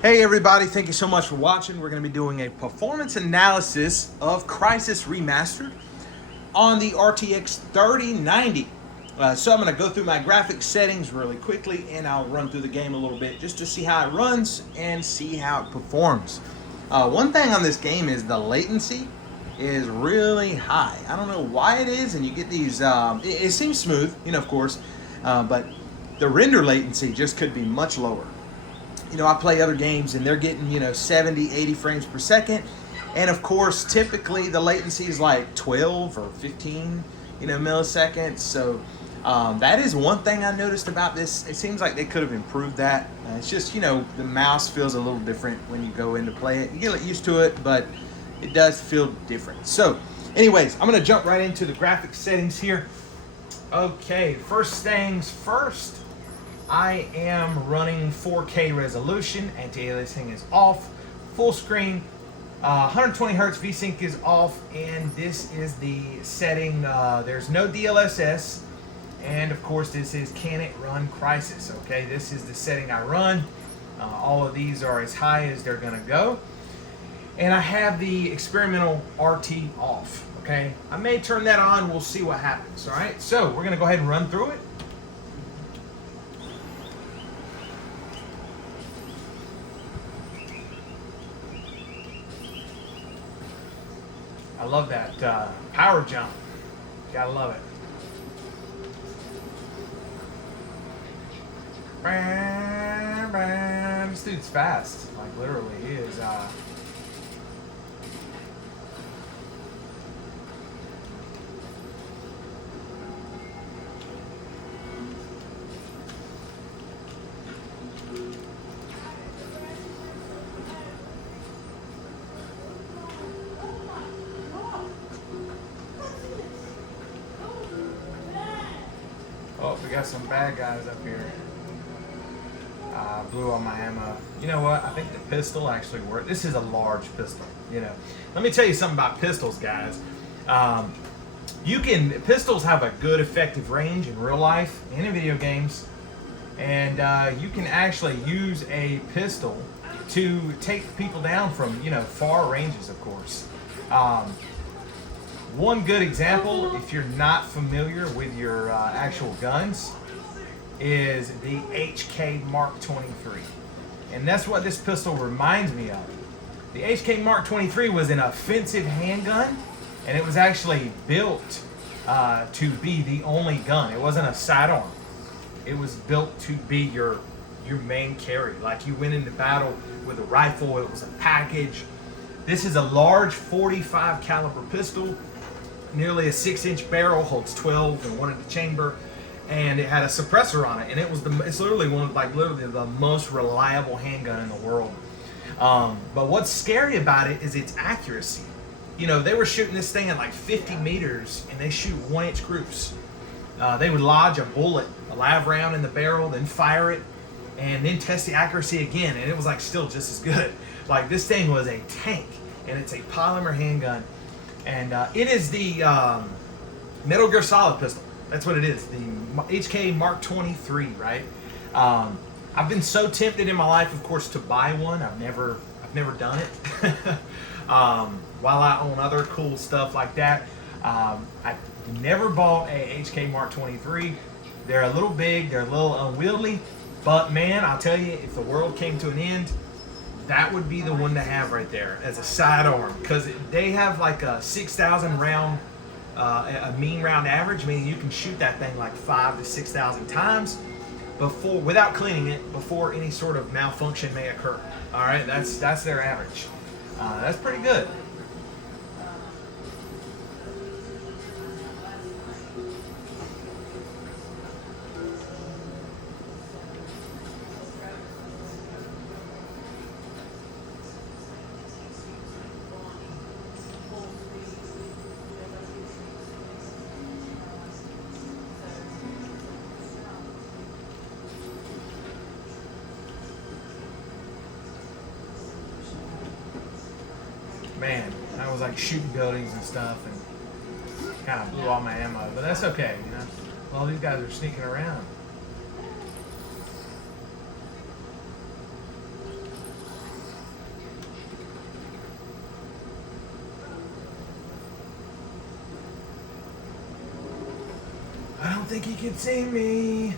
Hey everybody, thank you so much for watching. We're going to be doing a performance analysis of Crysis Remastered on the RTX 3090. So I'm going to go through my graphics settings really quickly and I'll run through the game a little bit just to see how it runs and see how it performs. One thing on this game is the latency is really high. I don't know why it is, and you get these, it seems smooth, of course, but the render latency just could be much lower. I play other games and they're getting, 70, 80 frames per second. And of course, typically the latency is like 12 or 15, milliseconds. So that is one thing I noticed about this. It seems like they could have improved that. It's just, the mouse feels a little different when you go in to play it. You get used to it, but it does feel different. So anyways, I'm going to jump right into the graphics settings here. Okay, first things first. I am running 4K resolution, anti-aliasing is off, full screen, 120 Hertz VSync is off, and this is the setting. There's no DLSS, and of course this is Can It Run Crysis. Okay, this is the setting I run. All of these are as high as they're gonna go, and I have the experimental RT off. Okay, I may turn that on. We'll see what happens. All right, so we're gonna go ahead and run through it. I love that power jump. Gotta love it. Bam, bam. This dude's fast. Like literally, he is. Oh, we got some bad guys up here. Blew all my ammo. You know what? I think the pistol actually worked. This is a large pistol. Let me tell you something about pistols, guys. Pistols have a good effective range in real life and in video games, and you can actually use a pistol to take people down from far ranges, of course. One good example, if you're not familiar with your actual guns, is the HK Mark 23. And that's what this pistol reminds me of. The HK Mark 23 was an offensive handgun, and it was actually built to be the only gun. It wasn't a sidearm. It was built to be your main carry. Like you went into battle with a rifle, it was a package. This is a large 45 caliber pistol. Nearly a 6-inch barrel, holds 12 in one in the chamber, and it had a suppressor on it. And it's literally literally the most reliable handgun in the world. But what's scary about it is its accuracy. They were shooting this thing at like 50 meters, and they shoot 1-inch groups. They would lodge a live round in the barrel, then fire it, and then test the accuracy again, and it was like still just as good. Like this thing was a tank, and it's a polymer handgun. And it is the Metal Gear Solid pistol. That's what it is. The HK Mark 23, right? I've been so tempted in my life, of course, to buy one. I've never done it. While I own other cool stuff like that, I never bought a HK Mark 23. They're a little big. They're a little unwieldy. But man, I'll tell you, if the world came to an end, that would be the one to have right there as a sidearm, because they have like a 6,000 round, a mean round average, meaning you can shoot that thing like 5,000 to 6,000 times without cleaning it before any sort of malfunction may occur. All right, that's their average. That's pretty good. Man, I was like shooting buildings and stuff and kind of blew all my ammo, but that's okay, Well, these guys are sneaking around. think he can see me.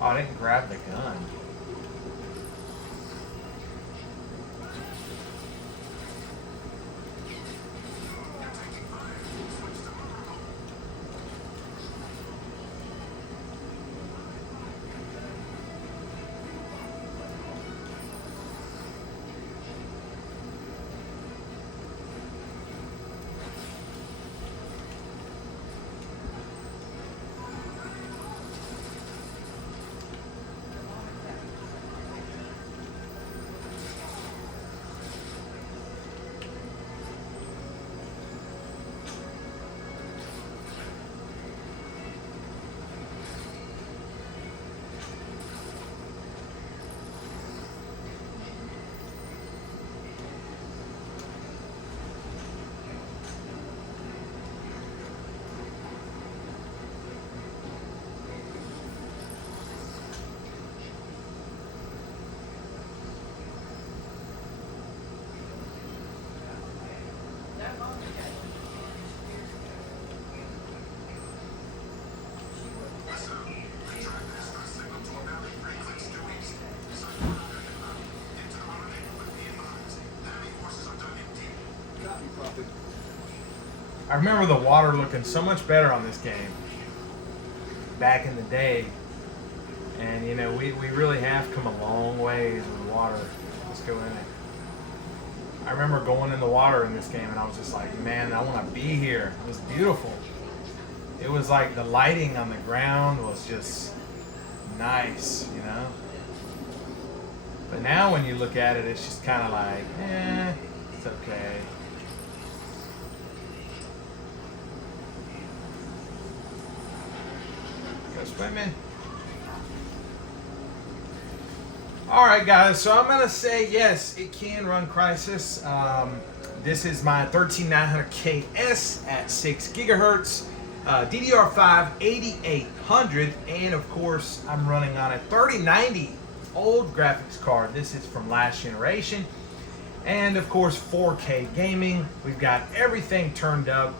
Oh, I didn't grab the gun. I remember the water looking so much better on this game back in the day. And, you know, we really have come a long ways with water. Let's go in it. I remember going in the water in this game and I was just like, man, I want to be here. It was beautiful. It was like the lighting on the ground was just nice, you know. But now when you look at it, it's just kind of like, it's okay. Go swimming. Alright guys, so I'm going to say yes, it can run Crysis. This is my 13900KS at 6 gigahertz, DDR5 8800, and of course I'm running on a 3090 old graphics card. This is from last generation, and of course 4K gaming. We've got everything turned up,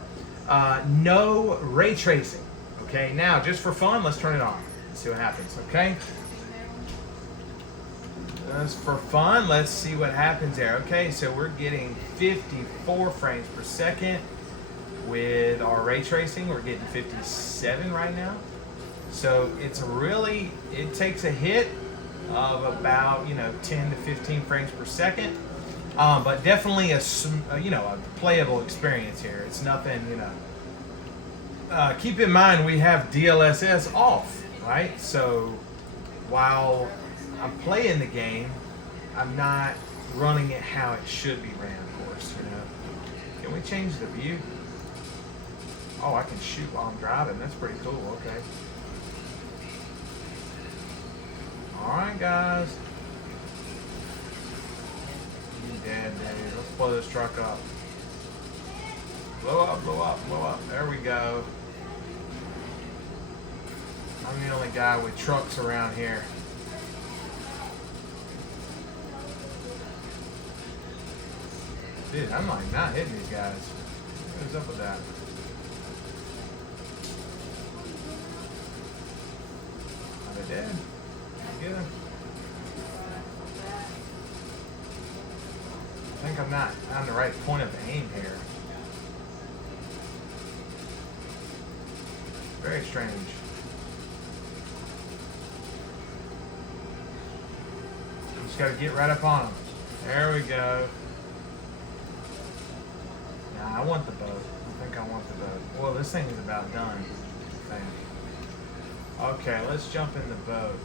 no ray tracing. Okay, now just for fun, let's turn it on and see what happens. Okay. Just for fun, let's see what happens there. Okay, so we're getting 54 frames per second with our ray tracing. We're getting 57 right now. So it's really, it takes a hit of about, you know, 10 to 15 frames per second. But definitely a playable experience here. It's nothing, you know. Keep in mind we have DLSS off, right? So while I'm playing the game, I'm not running it how it should be ran, of course, you know. Can we change the view? Oh, I can shoot while I'm driving. That's pretty cool. Okay. Alright, guys. You dead, dude. Let's blow this truck up. Blow up, blow up, blow up. There we go. I'm the only guy with trucks around here. Dude, I'm like not hitting these guys. What is up with that? Are they dead? Get him. I think I'm not on the right point of aim here. Very strange. Just gotta get right up on them. There we go. I want the boat. I think I want the boat. Well, this thing is about done, I think. Okay, let's jump in the boat.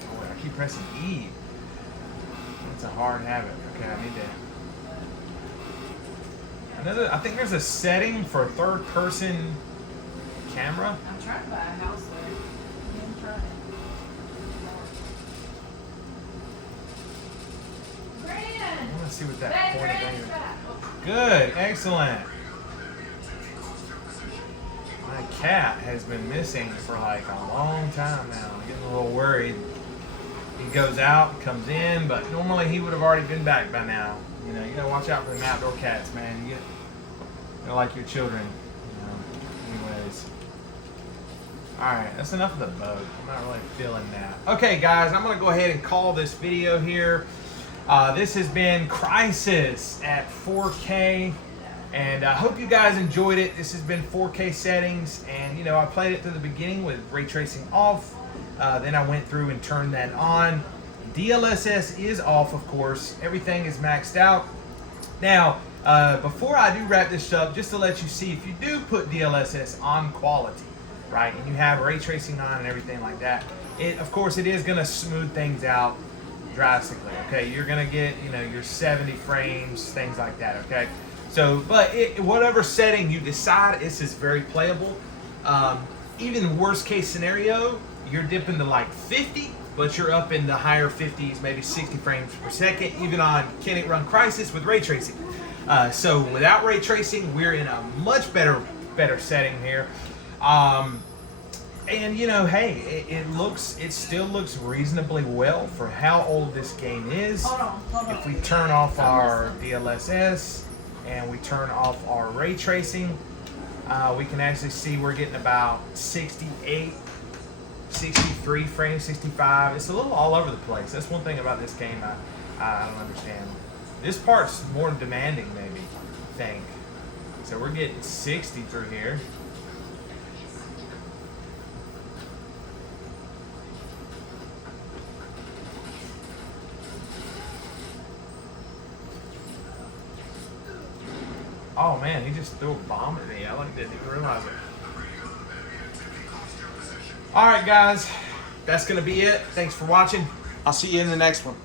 Oh, wait, I keep pressing E. It's a hard habit. Okay, I need to... I think there's a setting for third-person camera. I'm trying to buy a house there. I'm trying. I want to see what that point of aim is. Good, excellent. cat has been missing for like a long time now. I'm getting a little worried. He goes out, comes in, but normally he would have already been back by now. You know, you gotta watch out for them outdoor cats, man. They're like your children. You know. Anyways. Alright, that's enough of the boat. I'm not really feeling that. Okay, guys, I'm gonna go ahead and call this video here. This has been Crysis at 4K. And I hope you guys enjoyed it. This has been 4K settings, and you know, I played it to the beginning with ray tracing off. Then I went through and turned that on. DLSS is off, of course. Everything is maxed out. Now, before I do wrap this up, just to let you see, if you do put DLSS on quality, right, and you have ray tracing on and everything like that, of course, it is going to smooth things out drastically. Okay, you're going to get, you know, your 70 frames, things like that. Okay. So, but whatever setting you decide, this is very playable. Even worst case scenario, you're dipping to like 50, but you're up in the higher 50s, maybe 60 frames per second, even on can it run Crysis with ray tracing. So without ray tracing, we're in a much better setting here. And you know, hey, it still looks reasonably well for how old this game is. Hold on. If we turn off our DLSS and we turn off our ray tracing, we can actually see we're getting about 68, 63 frames, 65. It's a little all over the place. That's one thing about this game I don't understand. This part's more demanding, maybe, I think. So we're getting 60 through here. Oh man, he just threw a bomb at me. I didn't even realize it. Alright guys, that's going to be it. Thanks for watching. I'll see you in the next one.